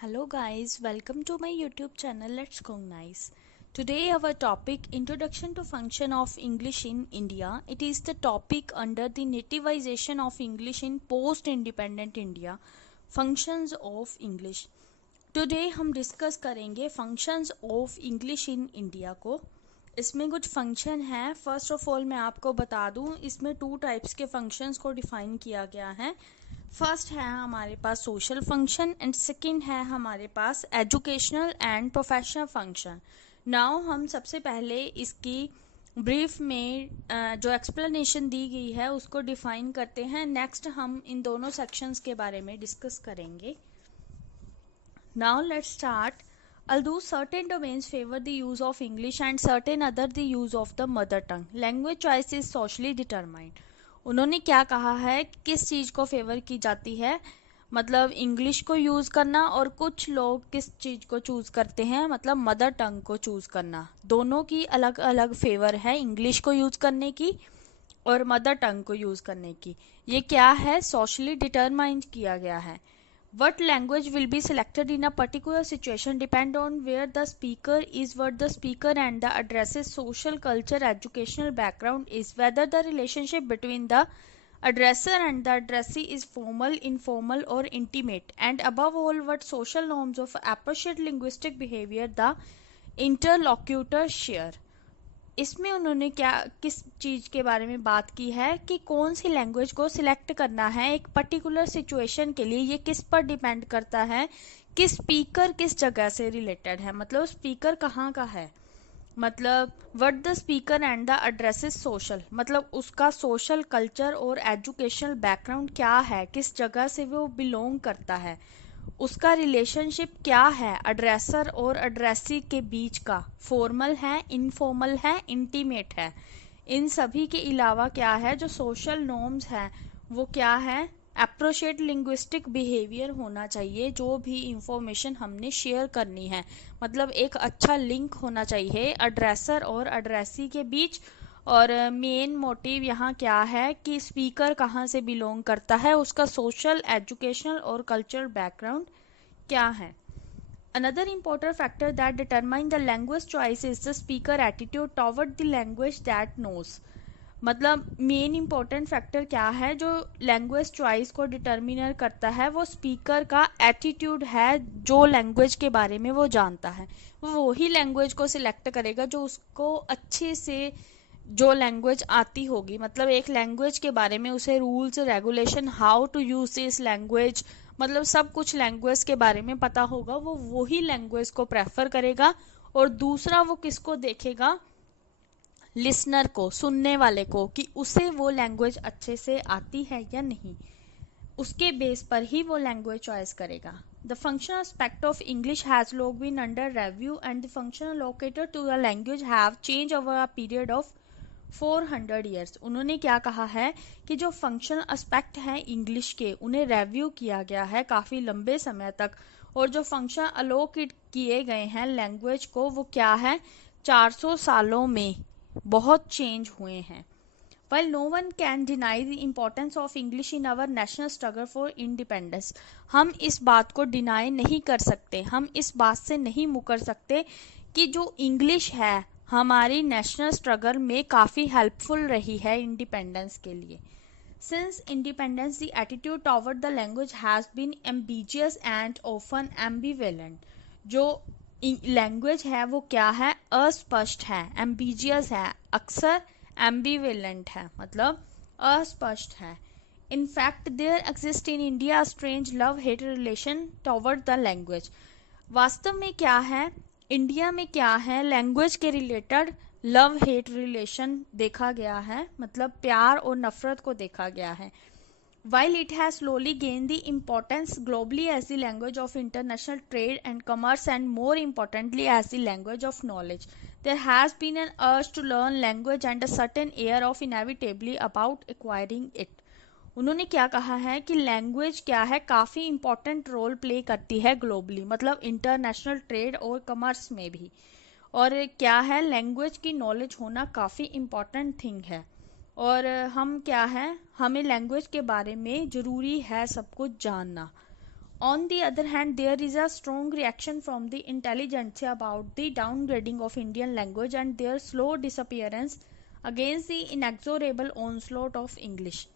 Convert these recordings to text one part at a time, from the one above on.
Hello guys, welcome to my YouTube channel Let's Cognize. Today our topic Introduction to Function of English in India. It is the topic under the nativization of English in post-independent India. Functions of English. Today हम discuss करेंगे functions of English in India को. इसमें कुछ function है. First of all मैं आपको बता दूं, इसमें टू टाइप्स के फंक्शंस को डिफाइन किया गया है. फर्स्ट है हमारे पास सोशल फंक्शन एंड सेकंड है हमारे पास educational and professional function. Now हम सबसे पहले इसकी ब्रीफ में जो एक्सप्लेनेशन दी गई है उसको डिफाइन करते हैं. नेक्स्ट हम इन दोनों सेक्शंस के बारे में डिस्कस करेंगे. Now let's start. Although certain domains favor the use of English and certain other the use of the mother tongue, language choice is socially determined. उन्होंने क्या कहा है, किस चीज़ को फेवर की जाती है, मतलब इंग्लिश को यूज़ करना, और कुछ लोग किस चीज़ को चूज़ करते हैं, मतलब मदर टंग को चूज़ करना. दोनों की अलग अलग फेवर है, इंग्लिश को यूज़ करने की और मदर टंग को यूज़ करने की. ये क्या है, सोशली डिटरमाइंड किया गया है. What language will be selected in a particular situation depend on where the speaker is, what the speaker and the address's social, culture, educational background is, whether the relationship between the addresser and the addressee is formal, informal or intimate, and above all what social norms of appropriate linguistic behavior the interlocutor share. इसमें उन्होंने क्या किस चीज़ के बारे में बात की है कि कौन सी लैंग्वेज को सिलेक्ट करना है एक पर्टिकुलर सिचुएशन के लिए. ये किस पर डिपेंड करता है कि स्पीकर किस जगह से रिलेटेड है, मतलब स्पीकर कहाँ का है, मतलब what the speaker and the addresses social, मतलब उसका सोशल, कल्चर और एजुकेशनल बैकग्राउंड क्या है, किस जगह से वो बिलोंग करता है, उसका रिलेशनशिप क्या है एड्रेसर और एड्रेसी के बीच का, फॉर्मल है, इनफॉर्मल है, इंटीमेट है. इन सभी के अलावा क्या है, जो सोशल नॉर्म्स हैं वो क्या है, अप्रोप्रिएट लिंग्विस्टिक बिहेवियर होना चाहिए. जो भी इंफॉर्मेशन हमने शेयर करनी है, मतलब एक अच्छा लिंक होना चाहिए एड्रेसर और एड्रेसी के बीच. और मेन मोटिव यहाँ क्या है कि स्पीकर कहाँ से बिलोंग करता है, उसका सोशल, एजुकेशनल और कल्चरल बैकग्राउंड क्या है. Another important factor that determine the language choice is the speaker attitude toward the language that knows. मतलब मेन इंपॉर्टेंट फैक्टर क्या है जो लैंग्वेज चॉइस को डिटर्मिनर करता है, वो स्पीकर का एटीट्यूड है. जो लैंग्वेज के बारे में वो जानता है वो वही लैंग्वेज को सिलेक्ट करेगा जो उसको अच्छे से, जो लैंग्वेज आती होगी. मतलब एक लैंग्वेज के बारे में उसे rules, regulation, how to use this language, मतलब सब कुछ लैंग्वेज के बारे में पता होगा, वो वही लैंग्वेज को प्रेफर करेगा. और दूसरा वो किसको देखेगा, लिसनर को, सुनने वाले को, कि उसे वो लैंग्वेज अच्छे से आती है या नहीं. उसके बेस पर ही वो लैंग्वेज चॉइस करेगा. The functional aspect of English has long been under review and the functional located to the language have change over a period of 400 years. उन्होंने क्या कहा है कि जो फंक्शनल एस्पेक्ट हैं इंग्लिश के, उन्हें रिव्यू किया गया है काफ़ी लंबे समय तक, और जो फंक्शन अलोकेट किए गए हैं लैंग्वेज को वो क्या है, 400 सालों में बहुत चेंज हुए हैं. While no one can deny the importance of English in our national struggle for independence, हम इस बात को डिनाई नहीं कर सकते, हम इस बात से नहीं मुकर सकते कि जो इंग्लिश है हमारी नेशनल स्ट्रगल में काफ़ी हेल्पफुल रही है इंडिपेंडेंस के लिए. Since independence, the attitude toward the language has been ambiguous and often ambivalent. जो लैंग्वेज है वो क्या है, अस्पष्ट है, एम्बिजियस है, अक्सर एम्बिवेलेंट है, मतलब अस्पष्ट है. In fact there exist in India strange love hate relation toward the language. वास्तव में क्या है, इंडिया में क्या है, लैंग्वेज के रिलेटेड लव हेट रिलेशन देखा गया है, मतलब प्यार और नफरत को देखा गया है. While it has slowly gained the importance globally as the language of international trade and commerce and more importantly as the language of knowledge, there has been an urge to learn language and a certain air of inevitably about acquiring it. उन्होंने क्या कहा है कि language क्या है, काफ़ी important role play करती है ग्लोबली, मतलब इंटरनेशनल ट्रेड और कमर्स में भी. और क्या है, लैंग्वेज की नॉलेज होना काफ़ी इंपॉर्टेंट थिंग है. और हम क्या है, हमें लैंग्वेज के बारे में ज़रूरी है सब कुछ जानना. On the other hand, there is a strong reaction from the intelligentsia about the downgrading of Indian language and their slow disappearance against the inexorable onslaught of English.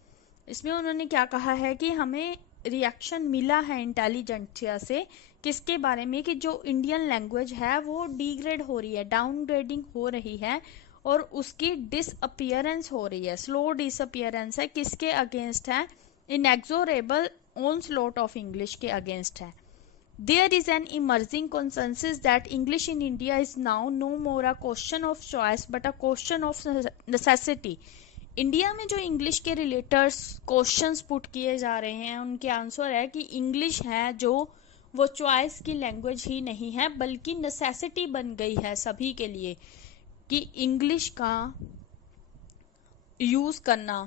इसमें उन्होंने क्या कहा है कि हमें रिएक्शन मिला है इंटेलिजेंसिया से किसके बारे में कि जो इंडियन लैंग्वेज है वो डिग्रेड हो रही है, डाउनग्रेडिंग हो रही है और उसकी डिसअपियरेंस हो रही है, स्लो डिसअपियरेंस है। किसके अगेंस्ट है? इनएक्सोरेबल onslaught of English के against है। There is an emerging consensus that English in India is now no more a question of choice but a question of necessity। India में जो इंग्लिश के realtors questions put किए जा रहे हैं उनके आंसर है कि इंग्लिश है जो वो चॉइस की लैंग्वेज ही नहीं है बल्कि नेसेसिटी बन गई है सभी के लिए कि इंग्लिश का यूज करना,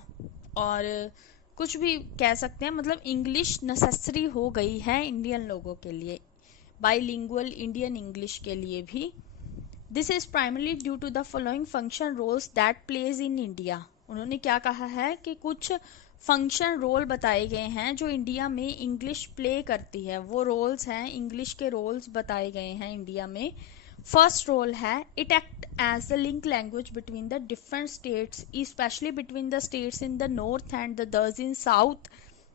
और कुछ भी कह सकते हैं, मतलब इंग्लिश नेसेसरी हो गई है इंडियन लोगों के लिए, बाइलिंगुअल इंडियन इंग्लिश के लिए भी। This is primarily due to the following function roles that plays in India. उन्होंने क्या कहा है कि कुछ फंक्शन रोल बताए गए हैं जो इंडिया में इंग्लिश प्ले करती है, वो रोल्स हैं, इंग्लिश के रोल्स बताए गए हैं इंडिया में। फर्स्ट रोल है it act as the link language between the different states, specially between the states in the north and the others in south,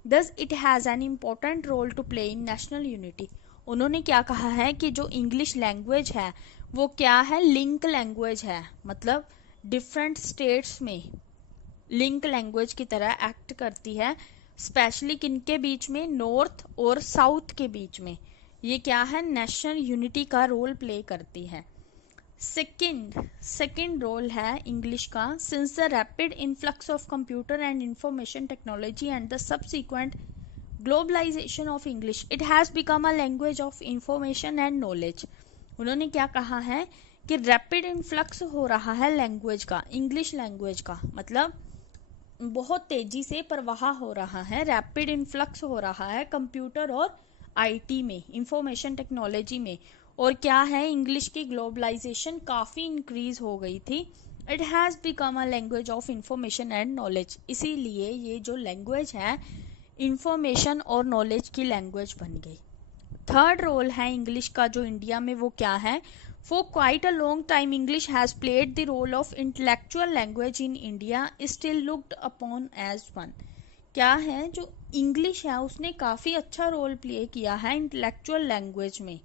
thus it has an important role to play in national unity. उन्होंने क्या कहा है कि जो English language है वो क्या है? लिंक लैंग्वेज है, मतलब डिफरेंट स्टेट्स में लिंक लैंग्वेज की तरह एक्ट करती है, स्पेशली किनके बीच में? नॉर्थ और साउथ के बीच में। ये क्या है? नेशनल यूनिटी का रोल प्ले करती है। सेकेंड रोल है इंग्लिश का, since the rapid influx of computer and information technology and the subsequent globalisation of English, it has become a language of information and knowledge. उन्होंने क्या कहा है कि रैपिड इन्फ्लक्स हो रहा है लैंग्वेज का, इंग्लिश लैंग्वेज का, मतलब बहुत तेजी से प्रवाह हो रहा है, रैपिड इन्फ्लक्स हो रहा है कंप्यूटर और आईटी में, इंफॉर्मेशन टेक्नोलॉजी में। और क्या है? इंग्लिश की ग्लोबलाइजेशन काफ़ी इंक्रीज हो गई थी। It has become a language of information and knowledge, इसीलिए ये जो लैंग्वेज है इंफॉर्मेशन और नॉलेज की लैंग्वेज बन गई। थर्ड रोल है इंग्लिश का जो इंडिया में, वो क्या है? For quite a long time, English has played the role of intellectual language in India, still looked upon as one। क्या है? जो इंग्लिश है उसने काफ़ी अच्छा रोल प्ले किया है इंटेलेक्चुअल लैंग्वेज में,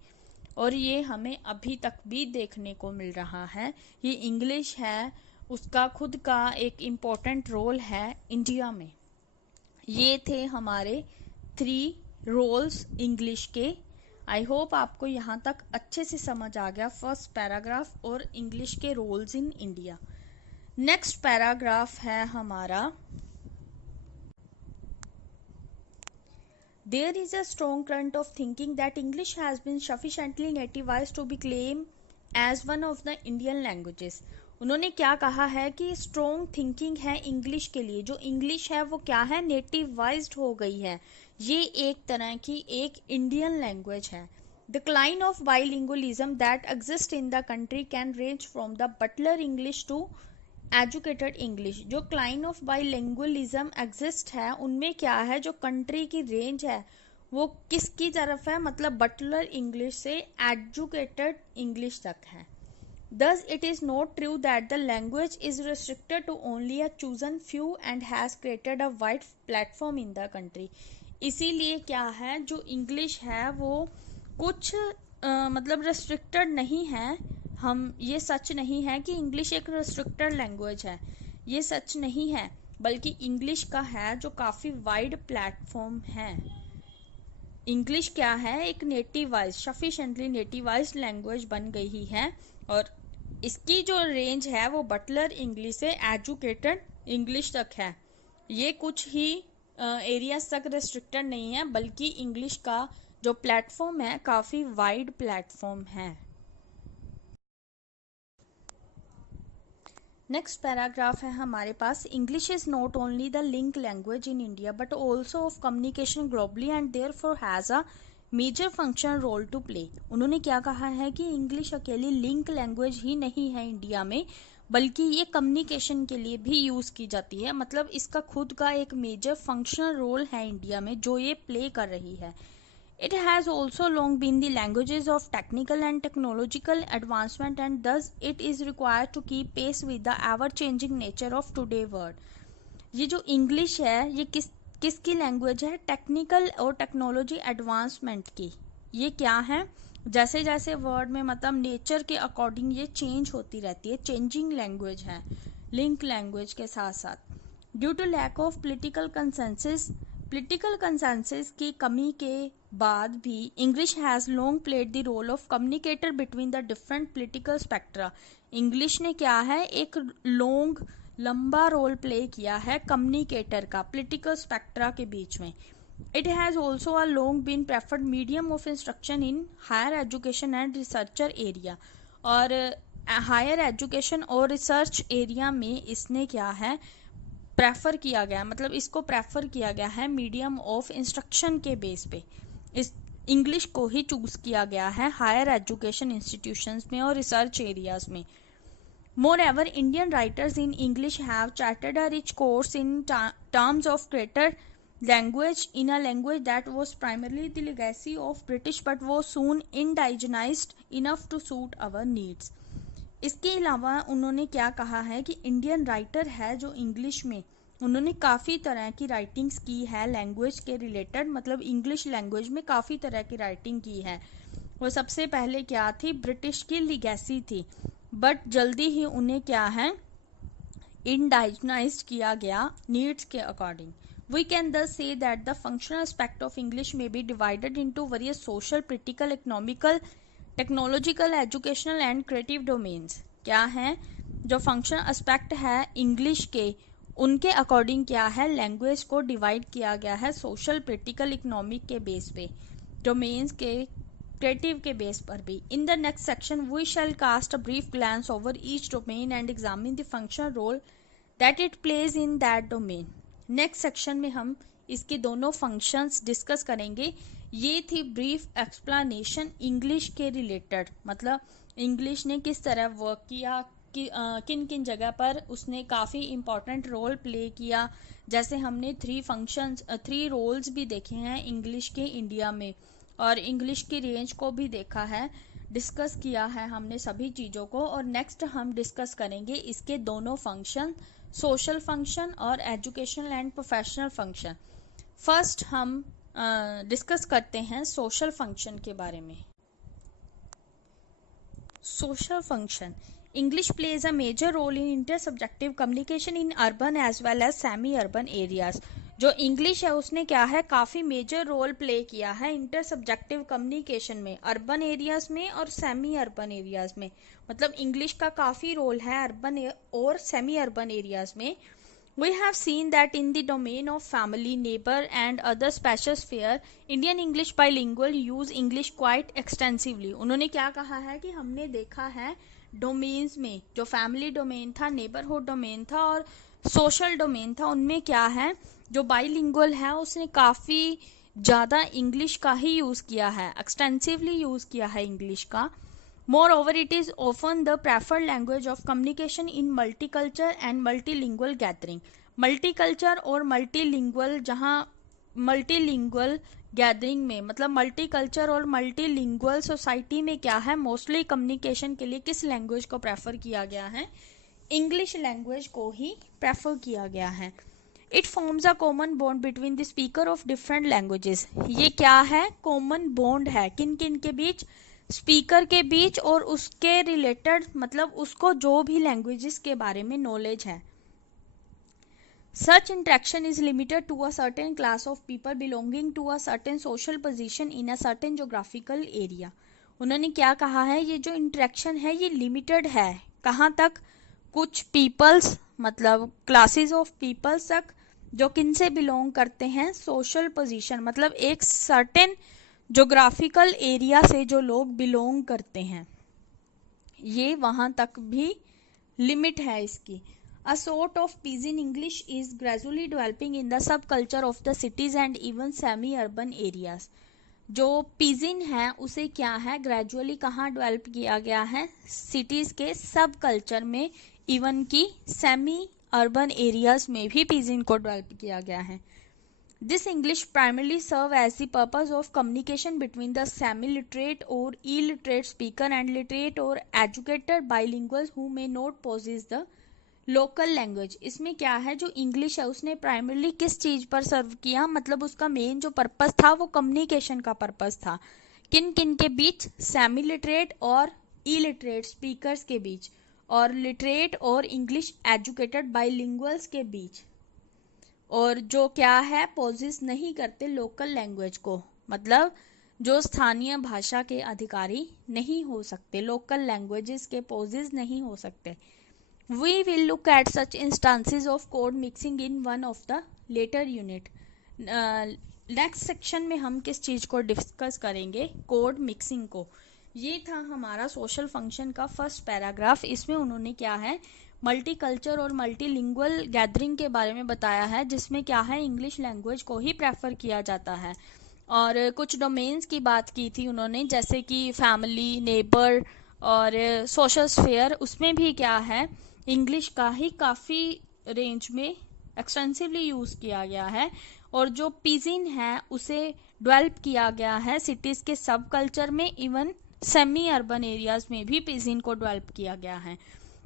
और ये हमें अभी तक भी देखने को मिल रहा है। ये इंग्लिश है उसका खुद का एक इम्पोर्टेंट रोल है इंडिया में। ये थे हमारे 3 रोल्स इंग्लिश के। आई होप आपको यहाँ तक अच्छे से समझ आ गया फर्स्ट पैराग्राफ और इंग्लिश के roles in India. Next paragraph है हमारा, There is a strong current of thinking that English has been sufficiently nativized to be claimed as one of the Indian languages। उन्होंने क्या कहा है कि स्ट्रॉन्ग थिंकिंग है इंग्लिश के लिए, जो इंग्लिश है वो क्या है? नेटिवाइज्ड हो गई है, ये एक तरह की एक इंडियन लैंग्वेज है। Decline of bilingualism that exists in the country can range from the butler English to educated English. जो क्लाइन ऑफ बाइलिंगुअलिज्म एग्जिस्ट है उनमें क्या है? जो कंट्री की रेंज है वो किसकी तरफ है? मतलब बटलर इंग्लिश से एजुकेटेड इंग्लिश तक है। Thus it is not true that the language is restricted to only a chosen few and has created a wide platform in the country। इसीलिए क्या है? जो इंग्लिश है वो कुछ मतलब रेस्ट्रिक्टेड नहीं है। हम ये सच नहीं है कि इंग्लिश एक रेस्ट्रिक्टेड लैंग्वेज है, ये सच नहीं है, बल्कि इंग्लिश का है जो काफ़ी वाइड प्लेटफॉर्म है। इंग्लिश क्या है? एक नेटिवाइज, सफिशेंटली नेटिवाइज लैंग्वेज बन गई है, और इसकी जो रेंज है वो बटलर इंग्लिश से एजुकेटेड इंग्लिश तक है। ये कुछ ही एरियाज तक रेस्ट्रिक्टेड नहीं है, बल्कि इंग्लिश का जो प्लेटफॉर्म है काफ़ी वाइड प्लेटफॉर्म है। नेक्स्ट पैराग्राफ है हमारे पास, English is not only the link language in India but also of communication globally and therefore has a major function role to play. उन्होंने क्या कहा है कि इंग्लिश अकेली लिंक लैंग्वेज ही नहीं है इंडिया में, बल्कि ये कम्युनिकेशन के लिए भी यूज़ की जाती है, मतलब इसका खुद का एक मेजर फंक्शनल रोल है इंडिया में जो ये प्ले कर रही है। It has also long been the languages of technical and technological advancement, and thus it is required to keep pace with the ever changing nature of today world. ये जो English है ये किसकी लैंग्वेज है? Technical और technology advancement की। ये क्या है? जैसे जैसे वर्ड में मतलब नेचर के अकॉर्डिंग ये चेंज होती रहती है, चेंजिंग लैंग्वेज है लिंक लैंग्वेज के साथ साथ। Due to lack of political consensus की कमी के बाद भी English has long played the role of communicator between the different political spectra. English ने क्या है, एक लंबा रोल प्ले किया है कम्युनिकेटर का पोलिटिकल स्पेक्ट्रा के बीच में। It has also a long been preferred medium of instruction in higher education and researcher area. और हायर एजुकेशन और रिसर्च एरिया में इसने क्या है प्रेफर किया गया, मतलब इसको प्रेफर किया गया है मीडियम ऑफ इंस्ट्रक्शन के बेस पे। इस इंग्लिश को ही चूज किया गया है हायर एजुकेशन इंस्टीट्यूशंस में और रिसर्च एरियाज में। Moreover, Indian writers in English have charted a rich course in terms of greater language in a language that was primarily the legacy of British but was soon indigenized enough to suit our needs. इसके अलावा उन्होंने क्या कहा है कि Indian writer है जो English में उन्होंने काफ़ी तरह की राइटिंग्स की है लैंग्वेज के रिलेटेड, मतलब इंग्लिश लैंग्वेज में काफ़ी तरह की राइटिंग की है। वो सबसे पहले क्या थी, ब्रिटिश की लीगेसी थी, बट जल्दी ही उन्हें क्या है इंडाइजनाइज किया गया नीड्स के according. We can thus say that the functional aspect of English may be divided into various social, political, economical, technological, educational and creative domains. क्या है जो फंक्शन एस्पेक्ट है इंग्लिश के, उनके अकॉर्डिंग क्या है लैंग्वेज को डिवाइड किया गया है सोशल, पॉलिटिकल, इकोनॉमिक के बेस पे, डोमेन्स के, क्रिएटिव के बेस पर भी। In the next section we shall cast a brief glance over each domain and examine the functional role that it plays in that domain. Next section में हम इसके दोनों फंक्शंस डिस्कस करेंगे। ये थी ब्रीफ एक्सप्लेनेशन इंग्लिश के related, मतलब English ने किस तरह वर्क किया, किन किन जगह पर उसने काफ़ी इम्पॉर्टेंट रोल प्ले किया। जैसे हमने 3 रोल्स भी देखे हैं इंग्लिश के इंडिया में, और इंग्लिश की रेंज को भी देखा है, डिस्कस किया है हमने सभी चीज़ों को। और नेक्स्ट हम डिस्कस करेंगे इसके दोनों फंक्शन, सोशल फंक्शन और educational and professional function. First हम डिस्कस करते हैं सोशल फंक्शन के बारे में। Social function, English plays a major role in inter subjective communication in urban as well as semi urban areas. जो इंग्लिश है उसने क्या है काफ़ी मेजर रोल प्ले किया है इंटर सब्जेक्टिव कम्युनिकेशन में, अर्बन एरियाज में और सेमी अर्बन एरियाज में। मतलब इंग्लिश का काफ़ी रोल है अर्बन और सेमी अर्बन एरियाज में। We have seen that in the domain of family, neighbor and other special sphere, Indian English bilingual use English quite extensively. उन्होंने क्या कहा है कि हमने देखा है डोमेन्स में, जो फैमिली डोमेन था, नेबरहुड डोमेन था और सोशल डोमेन था, उनमें क्या है जो बाइलिंगुअल है उसने काफ़ी ज़्यादा इंग्लिश का ही यूज़ किया है, एक्सटेंसिवली यूज़ किया है इंग्लिश का। Moreover, it is often the preferred language of communication in multicultural and multilingual gathering. Multicultural और multilingual, जहाँ multilingual gathering में मतलब multicultural और multilingual society में क्या है मोस्टली कम्युनिकेशन के लिए किस लैंग्वेज को प्रेफर किया गया है, इंग्लिश लैंग्वेज को ही प्रेफर किया गया है। It forms a common bond between the speaker of different languages. ये क्या है, कॉमन बॉन्ड है किन किन के बीच, स्पीकर के बीच और उसके रिलेटेड, मतलब उसको जो भी लैंग्वेजेस के बारे में नॉलेज है। Such interaction is limited to a certain class of people belonging to a certain social position in a certain geographical area. उन्होंने क्या कहा है, ये जो इंटरेक्शन है ये लिमिटेड है, कहाँ तक, कुछ पीपल्स मतलब क्लासेस ऑफ पीपल्स तक जो किन से बिलोंग करते हैं, सोशल पोजीशन मतलब एक सर्टेन जोग्राफिकल एरिया से जो लोग बिलोंग करते हैं, ये वहाँ तक भी लिमिट है इसकी। A sort of pidgin English is gradually developing in the sub culture of the cities and even semi urban areas. जो पिजिन है उसे क्या है ग्रेजुअली कहाँ डेवलप किया गया है, सिटीज के सब कल्चर में, इवन की सेमी अर्बन एरियाज में भी पिजिन को डेवलप किया गया है। This English primarily serve as the purpose of communication between the semi-literate or illiterate speaker and literate or educated bilinguals who may not possess the local language. इसमें क्या है, जो इंग्लिश है उसने प्राइमरली किस चीज पर सर्व किया, मतलब उसका मेन जो पर्पस था वो कम्युनिकेशन का पर्पस था। किन किन के बीच, सेमी लिटरेट और इलिटरेट स्पीकर्स के बीच, और लिटरेट और इंग्लिश एजुकेटेड बाइलिंगुअल्स के बीच, और जो क्या है, पोजेस नहीं करते लोकल लैंग्वेज को, मतलब जो स्थानीय भाषा के अधिकारी नहीं हो सकते, लोकल लैंग्वेजेस के पोजेस नहीं हो सकते। We will look at such instances of code mixing in one of the later unit. Next section में हम किस चीज को डिस्कस करेंगे, कोड मिक्सिंग को। ये था हमारा सोशल फंक्शन का फर्स्ट पैराग्राफ। इसमें उन्होंने क्या है, मल्टी कल्चर और मल्टीलिंगुअल गैदरिंग के बारे में बताया है, जिसमें क्या है, इंग्लिश लैंग्वेज को ही प्रेफर किया जाता है। और कुछ डोमेन्स की बात की थी उन्होंने, जैसे कि फैमिली, नेबर और सोशल स्फेयर। उसमें भी क्या है, इंग्लिश का ही काफ़ी रेंज में एक्सटेंसिवली यूज़ किया गया है। और जो पिजिन है उसे डेवलप किया गया है सिटीज़ के सब कल्चर में, इवन सेमी अर्बन एरियाज़ में भी पिजिन को डेवलप किया गया है।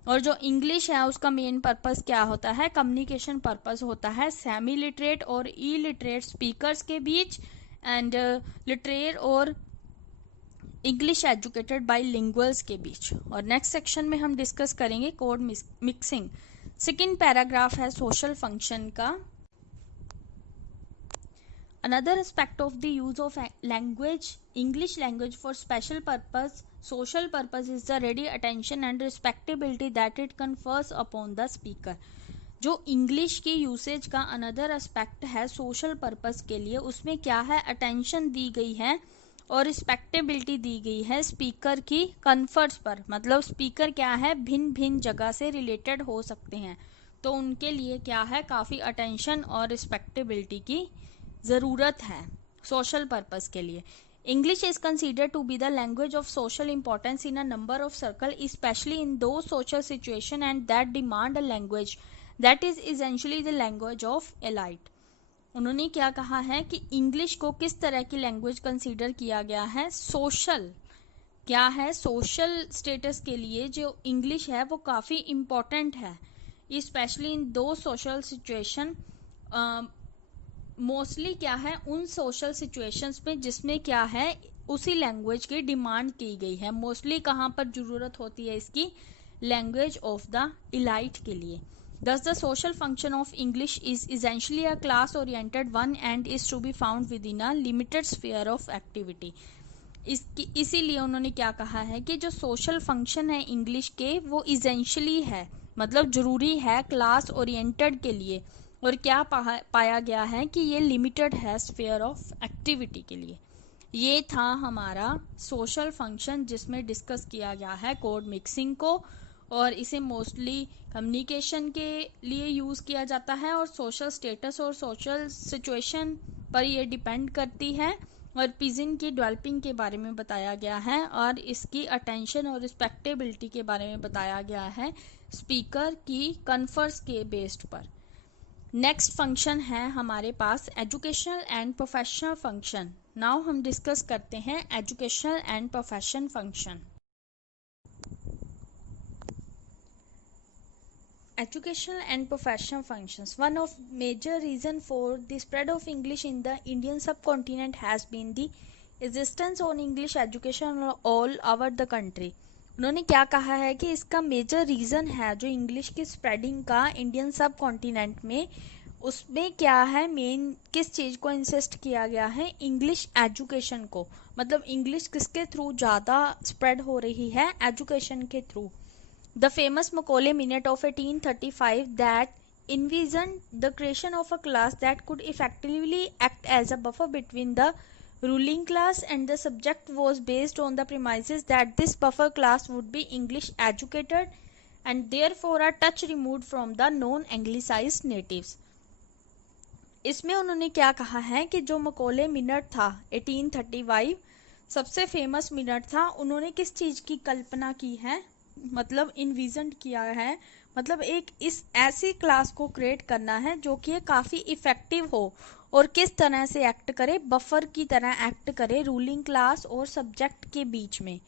और जो इंग्लिश है उसका मेन पर्पस क्या होता है, कम्युनिकेशन पर्पस होता है सेमी लिटरेट और इलिटरेट स्पीकर्स के बीच, एंड लिटरेट और इंग्लिश एजुकेटेड बाइलिंगुअल्स के बीच। और नेक्स्ट सेक्शन में हम डिस्कस करेंगे कोड मिक्सिंग। सेकेंड पैराग्राफ है सोशल फंक्शन का। Another aspect of the use of language, English language for special purpose, social purpose is the ready attention and respectability that it confers upon the speaker. जो English की usage का another aspect है social purpose के लिए, उसमें क्या है, attention दी गई है और रिस्पेक्टेबिलिटी दी गई है स्पीकर की कन्फर्ट्स पर। मतलब स्पीकर क्या है, भिन्न भिन्न जगह से रिलेटेड हो सकते हैं, तो उनके लिए क्या है, काफ़ी अटेंशन और रिस्पेक्टेबिलिटी की ज़रूरत है सोशल पर्पस के लिए। English is considered to be the language of social importance in a number of circle, specially in those social situation and that demand a language that is essentially the language of elite. उन्होंने क्या कहा है कि English को किस तरह की language consider किया गया है, सोशल, क्या है, सोशल स्टेटस के लिए जो इंग्लिश है वो काफ़ी इम्पोर्टेंट है, specially in those social situation. Mostly क्या है, उन सोशल सिचुएशंस में जिसमें क्या है, उसी लैंग्वेज की डिमांड की गई है। मोस्टली कहाँ पर ज़रूरत होती है इसकी, लैंग्वेज ऑफ द इलाइट के लिए। Thus, the social function of English is essentially a class-oriented one and is to be found within a limited sphere of activity. इसीलिए उन्होंने क्या कहा है कि जो सोशल फंक्शन है इंग्लिश के वो इसेंशियली है, मतलब जरूरी है क्लास ओरिएंटेड के लिए, और क्या पाया गया है कि ये लिमिटेड है स्फेयर ऑफ एक्टिविटी के लिए। ये था हमारा सोशल फंक्शन जिसमें डिस्कस किया गया है कोड मिक्सिंग को, और इसे मोस्टली कम्युनिकेशन के लिए यूज़ किया जाता है और सोशल स्टेटस और सोशल सिचुएशन पर ये डिपेंड करती है। और पिजिन की डेवलपिंग के बारे में बताया गया है और इसकी अटेंशन और रिस्पेक्टेबिलिटी के बारे में बताया गया है स्पीकर की कन्फर्स के बेस्ड पर। नेक्स्ट फंक्शन है हमारे पास educational and professional function. Now हम डिस्कस करते हैं educational and profession function. Educational and professional functions. One of major reason for the spread of English in the Indian subcontinent has been the existence on English education all over the country. उन्होंने क्या कहा है कि इसका major reason है जो English की spreading का इंडियन सब कॉन्टिनेंट में, उसमें क्या है, मेन किस चीज़ को इंसिस्ट किया गया है, इंग्लिश एजुकेशन को। मतलब इंग्लिश किसके थ्रू ज़्यादा स्प्रेड हो रही है, एजुकेशन के through. The famous Macaulay Minute of 1835 that envisioned the creation of a class that could effectively act as a buffer between the ruling class and the subject was based on the premises that this buffer class would be English educated and therefore a touch removed from the non-anglicized natives. इसमें उन्होंने क्या कहा है कि जो Macaulay minute था 1835 सबसे famous minute था, उन्होंने किस चीज़ की कल्पना की है, मतलब इन्विजन किया है, मतलब एक इस ऐसी क्लास को क्रिएट करना है जो कि काफ़ी इफ़ेक्टिव हो और किस तरह से एक्ट करे, बफर की तरह एक्ट करे रूलिंग क्लास और सब्जेक्ट के बीच में,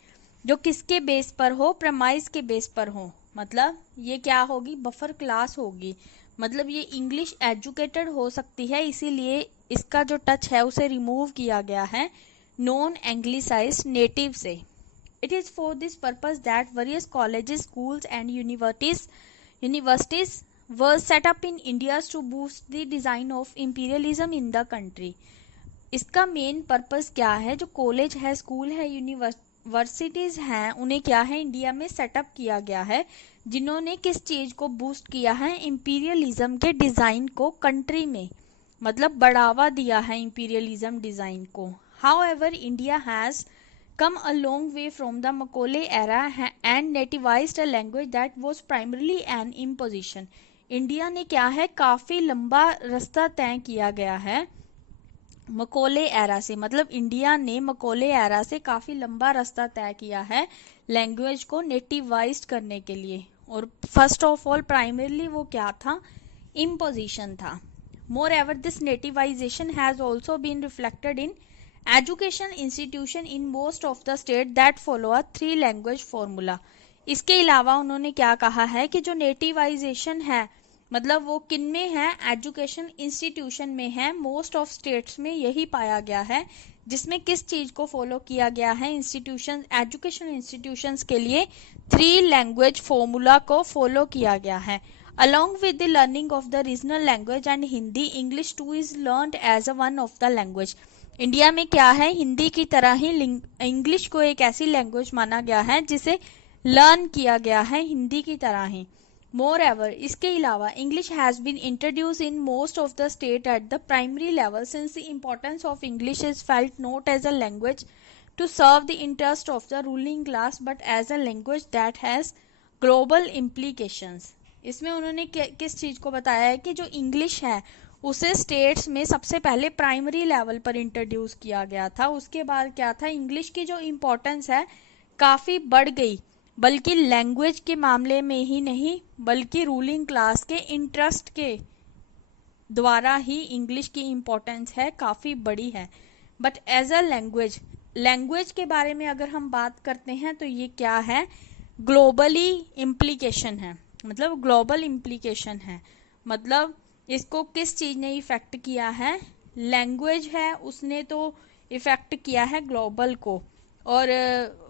जो किसके बेस पर हो, प्रमाइज के बेस पर हो। मतलब ये क्या होगी, बफर क्लास होगी। मतलब ये इंग्लिश एजुकेटेड हो सकती है, इसीलिए इसका जो टच है उसे रिमूव किया गया है नॉन एंग्लिसाइज्ड नेटिव से। It is for this purpose that various colleges, schools and universities were set up in India to boost the design of imperialism in the country। इसका मेन पर्पस क्या है, जो college है, school है, universities हैं, उन्हें क्या है इंडिया में सेटअप किया गया है, जिन्होंने किस चीज को बूस्ट किया है, इंपीरियलिज्म के डिजाइन को कंट्री में, मतलब बढ़ावा दिया है इंपीरियलिज्म डिजाइन को। However India has come a long way from the Macaulay era and nativized a language that was primarily an imposition। India ने क्या है, काफी लंबा रास्ता तय किया गया है मकोले एरा से। मतलब इंडिया ने मकोले एरा से काफी लंबा रास्ता तय किया है लैंग्वेज को नेटिवाइज्ड करने के लिए। और फर्स्ट ऑफ ऑल प्राइमरली वो क्या था, इम्पोजिशन था। Moreover this nativization has also been reflected in education institution in most of the state that follow a 3 language formula. इसके अलावा उन्होंने क्या कहा है कि जो नेटिवाइजेशन है, मतलब वो किन में है, एजुकेशन इंस्टीट्यूशन में है, मोस्ट ऑफ स्टेट्स में यही पाया गया है, जिसमें किस चीज को फॉलो किया गया है, इंस्टीट्यूशन, एजुकेशन इंस्टीट्यूशंस के लिए 3 लैंग्वेज फॉर्मूला को फॉलो किया गया है। Along with the learning of the regional language and Hindi, English too is learned as a one of the language। India में क्या है, हिंदी की तरह ही इंग्लिश को एक ऐसी लैंग्वेज माना गया है जिसे लर्न किया गया है हिंदी की तरह ही। मोर एवर इसके अलावा English has been introduce in most of the state at the primary level since the importance of English is felt not as a language to serve the interest of the ruling class but as a language that has global implications. इसमें उन्होंने किस चीज को बताया है कि जो English है उसे स्टेट्स में सबसे पहले प्राइमरी लेवल पर इंट्रोड्यूस किया गया था। उसके बाद क्या था, इंग्लिश की जो इम्पोर्टेंस है काफी बढ़ गई, बल्कि लैंग्वेज के मामले में ही नहीं बल्कि रूलिंग क्लास के इंटरेस्ट के द्वारा ही इंग्लिश की इम्पोर्टेंस है काफी बड़ी है। बट एज अ लैंग्वेज के बारे में अगर हम बात करते हैं तो ये क्या है, ग्लोबली इम्प्लीकेशन है। मतलब ग्लोबल इम्प्लीकेशन है, मतलब इसको किस चीज ने इफेक्ट किया है, लैंग्वेज है उसने तो इफेक्ट किया है ग्लोबल को। और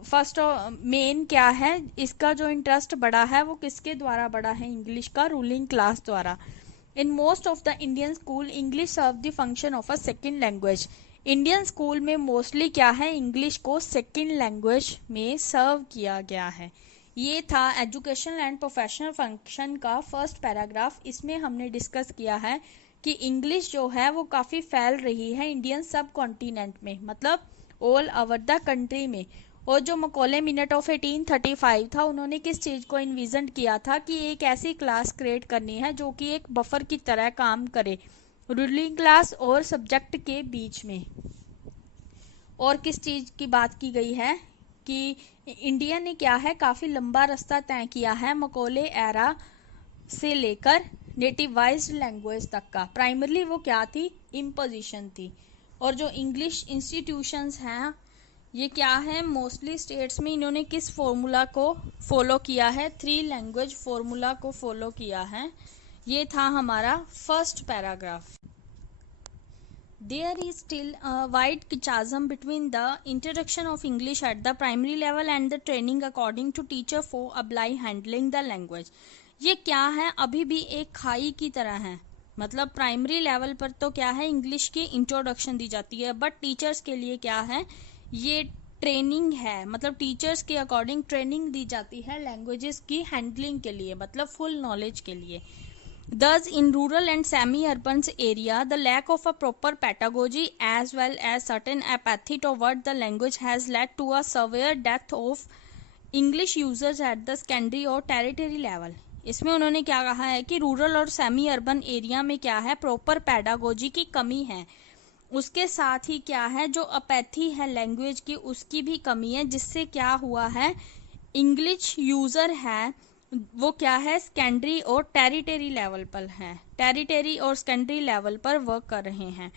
फर्स्ट मेन क्या है, इसका जो इंटरेस्ट बढ़ा है वो किसके द्वारा बढ़ा है, इंग्लिश का, रूलिंग क्लास द्वारा। In most of the Indian school English serve the function of a second language. Indian school में मोस्टली क्या है, इंग्लिश को सेकेंड लैंग्वेज में सर्व किया गया है। ये था एजुकेशन एंड प्रोफेशनल फंक्शन का फर्स्ट पैराग्राफ। इसमें हमने डिस्कस किया है कि इंग्लिश जो है वो काफ़ी फैल रही है इंडियन सब कॉन्टिनेंट में, मतलब ऑल ओवर द कंट्री में। और जो मकौले मिनट ऑफ 1835 था, उन्होंने किस चीज़ को इन्विजन किया था कि एक ऐसी क्लास क्रिएट करनी है जो कि एक बफर की तरह काम करे रूलिंग क्लास और सब्जेक्ट के बीच में। और किस चीज़ की बात की गई है कि इंडिया ने क्या है, काफ़ी लंबा रास्ता तय किया है मकौले एरा से लेकर नेटिवाइज्ड लैंग्वेज तक का। प्राइमरली वो क्या थी, इम्पोजिशन थी। और जो इंग्लिश इंस्टीट्यूशंस हैं ये क्या है, मोस्टली स्टेट्स में इन्होंने किस फॉर्मूला को फॉलो किया है, 3 लैंग्वेज फॉर्मूला को फॉलो किया है। ये था हमारा first paragraph. There is still a wide chasm between the introduction of English at the primary level and the training according to teacher for apply handling the language। ये क्या है, अभी भी एक खाई की तरह है। मतलब प्राइमरी लेवल पर तो क्या है, इंग्लिश की इंट्रोडक्शन दी जाती है, बट टीचर्स के लिए क्या है, ये ट्रेनिंग है। मतलब टीचर्स के अकॉर्डिंग ट्रेनिंग दी जाती है लैंग्वेजेस की हैंडलिंग के लिए, मतलब फुल नॉलेज के लिए। Thus, in rural and semi-urban area, the lack of a proper pedagogy as well as certain apathy toward the language has led to a severe death of English users at the secondary और tertiary level। इसमें उन्होंने क्या कहा है कि rural और semi urban area में क्या है, प्रॉपर पेडागोजी की कमी है। उसके साथ ही क्या है, जो अपैथी है लैंग्वेज की उसकी भी कमी है, जिससे क्या हुआ है, इंग्लिश यूजर है वो क्या है, सेकेंडरी और टेरिटरी लेवल पर है, टेरिटरी और सेकेंडरी लेवल पर वर्क कर रहे हैं।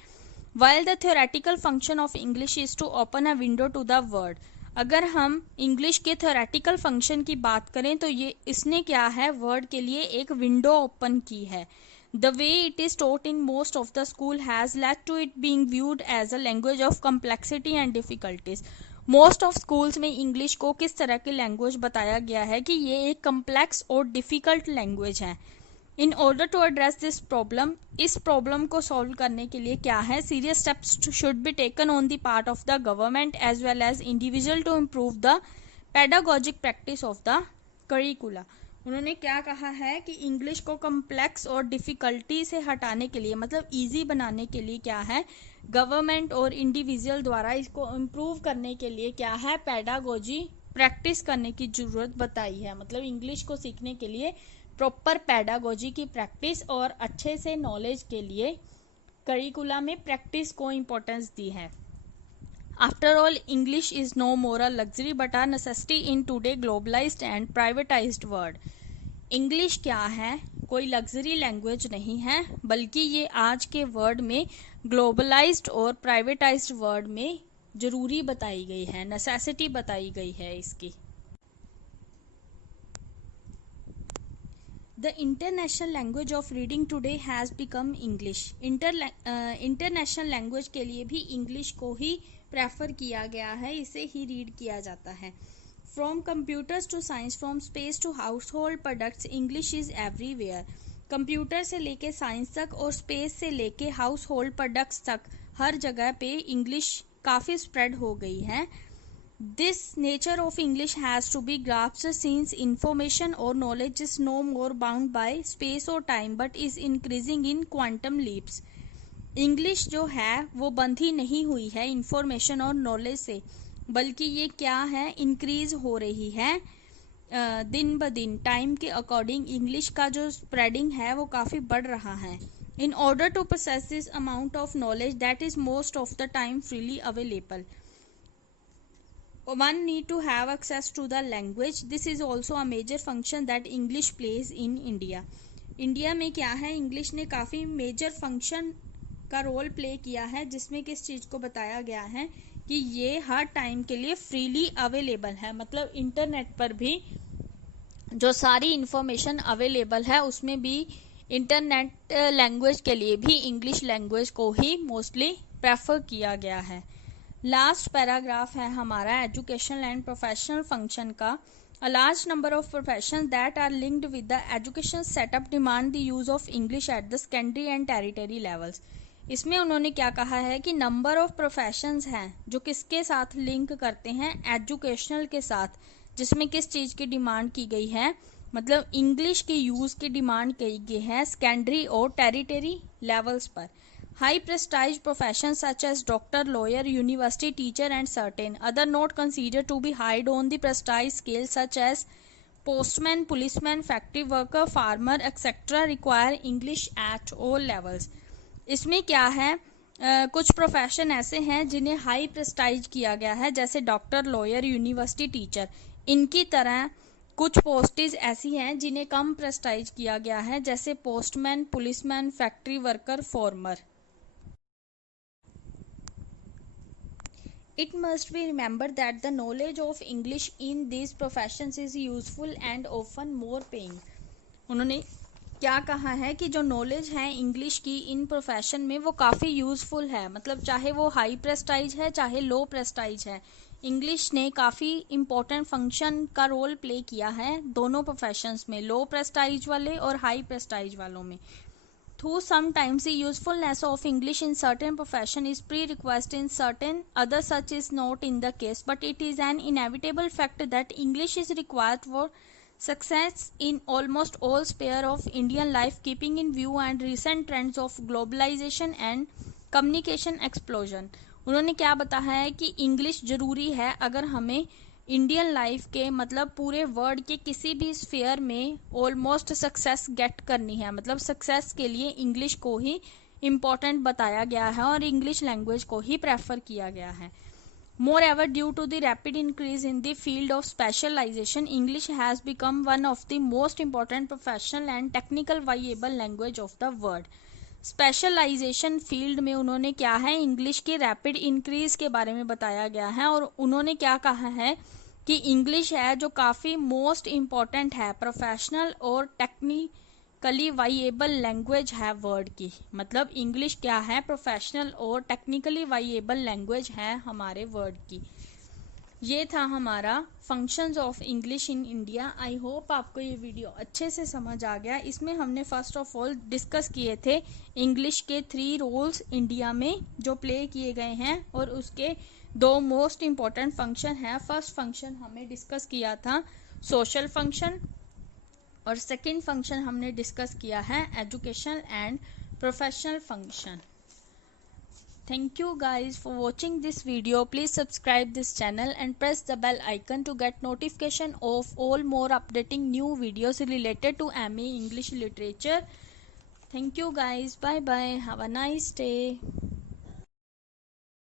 While the theoretical function of English is to open a window to the world. अगर हम इंग्लिश के थ्योरेटिकल फंक्शन की बात करें तो ये इसने क्या है, वर्ल्ड के लिए एक विंडो ओपन की है। The way it is taught in most of the school has led to it being viewed as a language of complexity and difficulties. Most of schools में इंग्लिश को किस तरह की लैंग्वेज बताया गया है कि ये एक कम्प्लेक्स और डिफिकल्ट लैंग्वेज है। In order to address this problem, इस प्रॉब्लम को सॉल्व करने के लिए क्या है, serious steps should be taken on the part of the government as well as individual to improve the pedagogic practice of the curricula. उन्होंने क्या कहा है कि इंग्लिश को कम्प्लेक्स और डिफिकल्टी से हटाने के लिए, मतलब इजी बनाने के लिए क्या है, गवर्नमेंट और इंडिविजुअल द्वारा इसको इम्प्रूव करने के लिए क्या है, पेडागोजी प्रैक्टिस करने की जरूरत बताई है। मतलब इंग्लिश को सीखने के लिए प्रॉपर पेडागोजी की प्रैक्टिस और अच्छे से नॉलेज के लिए करिकुला में प्रैक्टिस को इम्पोर्टेंस दी है। After all English is no more a luxury but a necessity in today globalised and privatised world. English क्या है, कोई लग्जरी लैंग्वेज नहीं है, बल्कि ये आज के वर्ल्ड में ग्लोबलाइज्ड और प्राइवेटाइज्ड वर्ल्ड में जरूरी बताई गई है, नेसेसिटी बताई गई है इसकी। The international language of reading today has become English. International language के लिए भी इंग्लिश को ही प्रेफर किया गया है, इसे ही रीड किया जाता है। From computers to science, from space to household products, English is everywhere. Computer से लेके साइंस तक और स्पेस से लेके हाउस होल्ड प्रोडक्ट्स तक हर जगह पे इंग्लिश काफ़ी स्प्रेड हो गई है। This nature of English has to be grasped since information or knowledge is no more bound by space or time but is increasing in quantum leaps. English जो है वो बंद ही नहीं हुई है इंफॉर्मेशन और नॉलेज से, बल्कि ये क्या है, इंक्रीज हो रही है दिन ब दिन। टाइम के अकॉर्डिंग इंग्लिश का जो स्प्रेडिंग है वो काफ़ी बढ़ रहा है। In order to possess this amount of knowledge that is most of the time freely available, one need to have access to the language. This is also a major function that English plays in India. India में क्या है, English ने काफ़ी major function का role play किया है, जिसमें किस चीज़ को बताया गया है कि ये हर टाइम के लिए फ्रीली अवेलेबल है। मतलब इंटरनेट पर भी जो सारी इंफॉर्मेशन अवेलेबल है उसमें भी इंटरनेट लैंग्वेज के लिए भी इंग्लिश लैंग्वेज को ही मोस्टली प्रेफर किया गया है। लास्ट पैराग्राफ है हमारा एजुकेशनल एंड प्रोफेशनल फंक्शन का। A large number of profession that are linked with the education setup demand the use of English at the secondary and territory levels. इसमें उन्होंने क्या कहा है कि नंबर ऑफ प्रोफेशंस हैं जो किसके साथ लिंक करते हैं, एजुकेशनल के साथ, जिसमें किस चीज़ की डिमांड की गई है, मतलब इंग्लिश के यूज़ की डिमांड की गई है सेकेंडरी और टेरिटरी लेवल्स पर। High prestige professions such as doctor, lawyer, university teacher and certain other not considered to be high on the prestige scale such as postman, policeman, factory worker, farmer etc. require English at all levels. इसमें क्या है, कुछ profession ऐसे हैं जिन्हें high prestige किया गया है, जैसे डॉक्टर, लॉयर, यूनिवर्सिटी टीचर। इनकी तरह कुछ पोस्टेज ऐसी हैं जिन्हें कम प्रेस्टाइज किया गया है, जैसे postman, policeman, factory worker, farmer. It must be remembered that the knowledge of English in these professions is useful and often more paying. उन्होंने क्या कहा है कि जो नॉलेज है इंग्लिश की इन प्रोफेशन में वो काफ़ी यूज़फुल है। मतलब चाहे वो हाई प्रेस्टाइज है चाहे लो प्रेस्टाइज है, इंग्लिश ने काफ़ी इम्पोर्टेंट फंक्शन का रोल प्ले किया है दोनों प्रोफेशंस में, लो प्रेस्टाइज वाले और हाई प्रेस्टाइज वालों में। Though sometimes the usefulness of English in certain profession is prerequisite in certain, other such is not in the case, but it is an inevitable fact that English is required for success in almost all sphere of Indian life, keeping in view and recent trends of globalization and communication explosion. उन्होंने क्या बताया है कि English ज़रूरी है अगर हमें Indian life के, मतलब पूरे वर्ल्ड के किसी भी स्फीयर में ऑलमोस्ट सक्सेस गेट करनी है। मतलब सक्सेस के लिए इंग्लिश को ही इम्पोर्टेंट बताया गया है और इंग्लिश लैंग्वेज को ही प्रेफर किया गया है। Moreover, due to the rapid increase in the field of specialization, English has become one of the most important professional and technical viable language of the world. Specialisation field में उन्होंने क्या है, English के rapid increase के बारे में बताया गया है, और उन्होंने क्या कहा है कि इंग्लिश है जो काफ़ी मोस्ट इम्पॉर्टेंट है, प्रोफेशनल और टेक्निकली वाइएबल लैंग्वेज है वर्ड की। मतलब इंग्लिश क्या है, प्रोफेशनल और टेक्निकली वाइएबल लैंग्वेज है हमारे वर्ड की। ये था हमारा functions of English in India. I hope आपको ये वीडियो अच्छे से समझ आ गया। इसमें हमने फर्स्ट ऑफ ऑल डिस्कस किए थे इंग्लिश के 3 रोल्स इंडिया में जो प्ले किए गए हैं, और उसके 2 मोस्ट इम्पॉर्टेंट फंक्शन है। फर्स्ट फंक्शन हमने डिस्कस किया था सोशल फंक्शन, और सेकेंड फंक्शन हमने डिस्कस किया है education and professional function. Thank you guys for watching this video. Please subscribe this channel and press the bell icon to get notification of all more updating new videos related to MA English Literature. Thank you guys. Bye bye. Have a nice day.